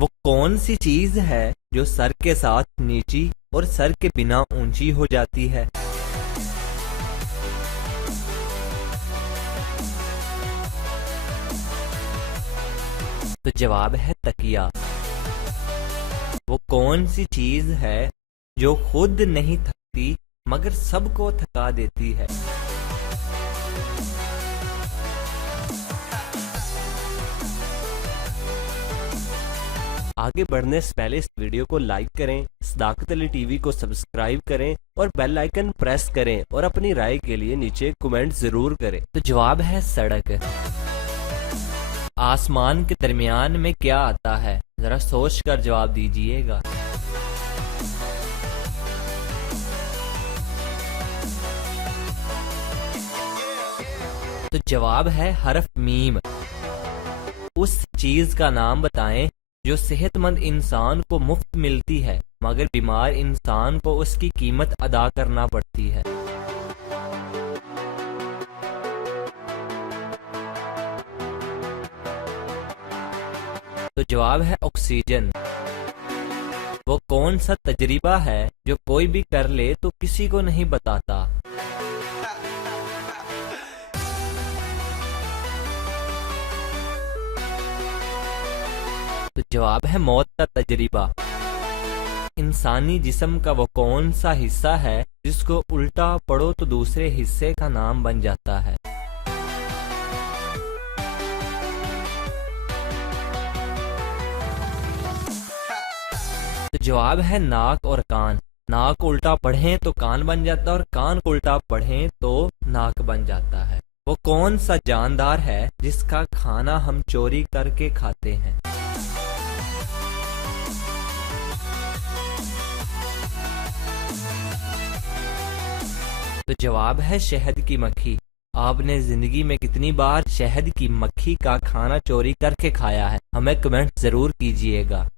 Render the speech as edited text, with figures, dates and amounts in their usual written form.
वो कौन सी चीज है जो सर के साथ नीची और सर के बिना ऊंची हो जाती है? तो जवाब है तकिया। वो कौन सी चीज है जो खुद नहीं थकती मगर सबको थका देती है? आगे बढ़ने से पहले इस वीडियो को लाइक करें, सदाकत अली टीवी को सब्सक्राइब करें और बेल आइकन प्रेस करें और अपनी राय के लिए नीचे कमेंट जरूर करें। तो जवाब है सड़क। आसमान के दरमियान में क्या आता है? जरा सोच कर जवाब दीजिएगा। तो जवाब है हरफ मीम। उस चीज का नाम बताएं जो सेहतमंद इंसान को मुफ्त मिलती है मगर बीमार इंसान को उसकी कीमत अदा करना पड़ती है। तो जवाब है ऑक्सीजन। वो कौन सा तजर्बा है जो कोई भी कर ले तो किसी को नहीं बताता? तो जवाब है मौत का तजर्बा। इंसानी जिस्म का वो कौन सा हिस्सा है जिसको उल्टा पढ़ो तो दूसरे हिस्से का नाम बन जाता है? तो जवाब है नाक और कान। नाक को उल्टा पढ़ें तो कान बन जाता है और कान को उल्टा पढ़ें तो नाक बन जाता है। वो कौन सा जानदार है जिसका खाना हम चोरी करके खाते हैं? तो जवाब है शहद की मक्खी। आपने जिंदगी में कितनी बार शहद की मक्खी का खाना चोरी करके खाया है? हमें कमेंट जरूर कीजिएगा।